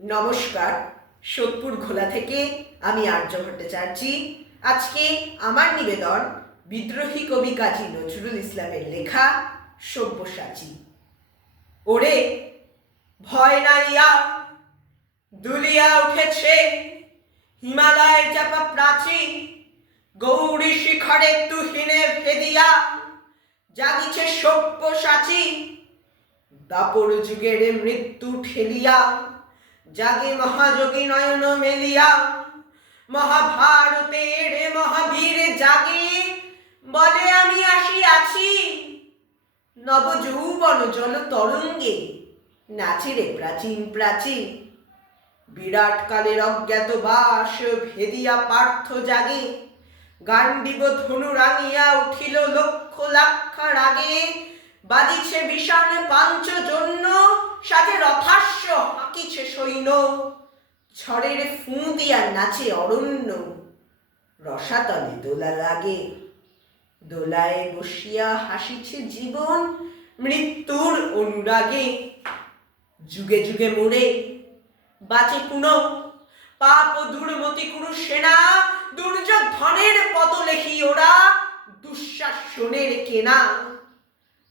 নমস্কার, সোদপুর ঘোলা থেকে আমি আর্য ভট্টাচার্য। আজকে আমার নিবেদন বিদ্রোহী কবি কাজী নজরুল ইসলামের লেখা সব্যসাচী। ওরে ভয় নাইয়া দুলিয়া উঠেছে হিমালয় চাপা প্রাচীর, গৌরী শিখরে তুহিনে ভেদিয়া জাগিছে সব্যসাচী। দাপর যুগের মৃত্যু ঠেলিয়া জাগে মহাযোগী নয়ন মেলিয়া, মহাভারতের মহাবীর জাগে বলে আমি আসিয়াছি। নবযৌবন জল তরঙ্গে নাচে রে প্রাচীন প্রাচীন, বিরাট কালের অজ্ঞাত বাস ভেদিয়া পার্থ জাগে। গান্ডীব ধনু রাঙিয়া উঠিল লক্ষ লাক্ষার আগে, বাজিছে বিষাণ পাঞ্চজন্য সাথে রথাস্য হাঁকিছে সৈন্য। ঝড়ের ফুঁ দিয়া নাচে অরণ্য, রসাতলে দোলা লাগে। দোলায় বসিয়া হাসিছে জীবন মৃত্যুর অনুরাগে। যুগে যুগে মোড়ে বাঁচে পুনঃ পাপ দুর্মতি কুরু সেনা, দুর্যোধনের পদলেখি ওরা দুঃশাসনের কেনা।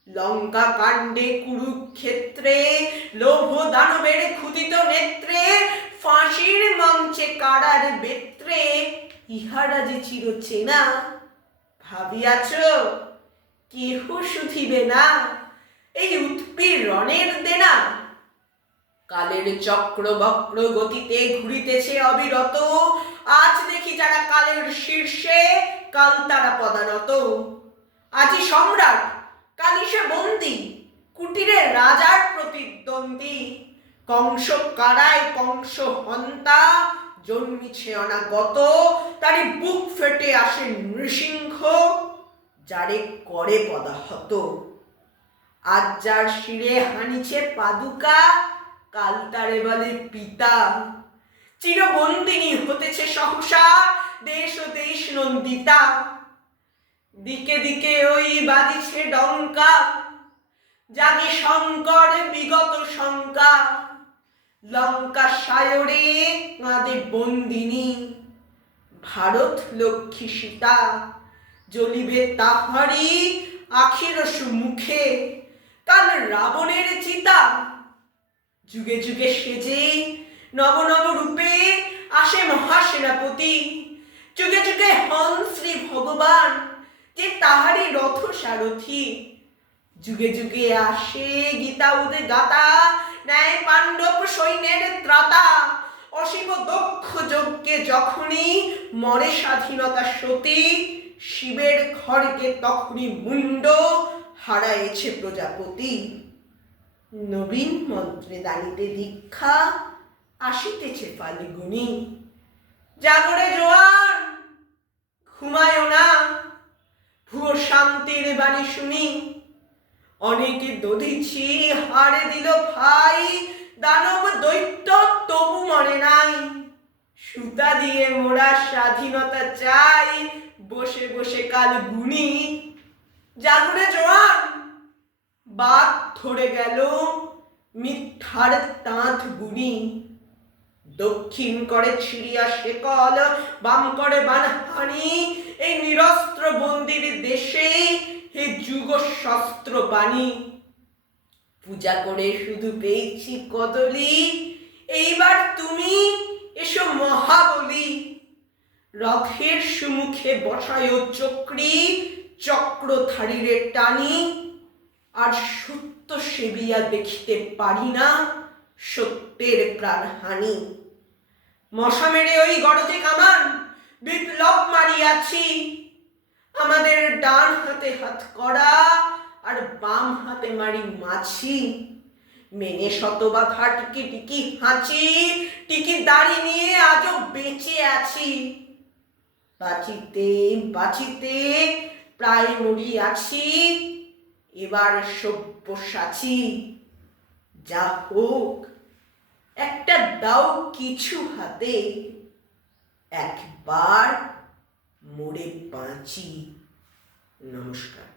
লঙ্কা কাণ্ডে কুরুক্ষেত্রে লোভ দানবের ক্ষুদিত নেত্রে, ফাঁসির মঞ্চে কারার বেত্রে ইহারা যে চির চেনা। ভাবিয়াছ কেহ শুধিবে না এই উৎপীড়নের দেনা। কালের চক্র বক্র গতিতে ঘুরিতেছে অবিরত, আজ দেখি যারা কালের শীর্ষে কাল তারা পদানত। আজি সম্রাট কালি সে বন্দী, কুটিরে রাজার প্রতিদ্বন্দ্বী। কংস কারায় কংস হন্তা, জন্মিছে অনাগত তারে বুক ফেটে আসে নৃসিংহ, যারে করে পদাহত। আজ যার শিরে হানিছে পাদুকা, কাল তারে বলে পিতা। চিরবন্দিনী হতেছে সহসা দেশ ও দেশ নন্দিতা। দিকে দিকে ওই বাজিছে ডঙ্কা, জাগে শঙ্কর বিগত শঙ্কা। লঙ্কা সায়রে কাঁদে বন্দিনী, ভারত লক্ষ্মী সীতা। জ্বলিবে তাহারি আখির সুমুখে কাল রাবণের চিতা। যুগে যুগে সেজে নব নব রূপে আসে মহাসেনাপতি। যুগে যুগে হন শ্রী ভগবান যে তাহারি রথ সারথি। যুগে যুগে আসে গীতা উদে গাতা, ন্যায় পাণ্ডব সৈন্যের ত্রাতা। অসীম দক্ষ যজ্ঞে যখনই মরে স্বাধীনতা সতী, শিবের খড়গে তখনই মুন্ড হারায়েছে প্রজাপতি। নবীন মন্ত্রে দানিতে দীক্ষা আসিতেছে ফাল্গুনি। জাগরে জোয়ান ঘুমায় না, ভুয়ো শান্তির বাণী শুনি। অনেকে দধিছি হারে দিল ভাই, দানব দৈত্য তবু মরে নাই। সুতা দিয়ে মোরা স্বাধীনতা চাই, বসে বসে কাল গুনি। জাগরে জোয়ান বাদ ধরে গেল মিথ্যার তাঁত বুনি। দক্ষিণ করে ছিড়িয়া শেকল, বাম করে বানহানি। এই নিরস্ত্র বন্দির দেশে হে যুগ শস্ত্র বাণী। পূজা করে শুধু পেয়েছি কদলি, এইবার তুমি এসো মহাবলী। রথের সুমুখে বসায় চক্রী, চক্রধারীরে টানি। আর সত্য সেবিয়া দেখিতে পারি না সত্যের প্রাণহানি। মশা মেরে ওই গরজে কামান বিপ্লব মারিয়াছি। আমাদের ডান হাতে হাত করা আর বাম হাতে মারি মাছি। মেনে শতবাধা টিকি টিকি হাঁচি, টিকি দাড়ি নিয়ে আজও বেঁচে আছি। বাঁচিতে বাঁচিতে প্রায় মরিয়াছি, এবার সব্যসাচী। যা হোক একটা দাও কিছু হাতে, একবার মরে বাঁচি। নমস্কার।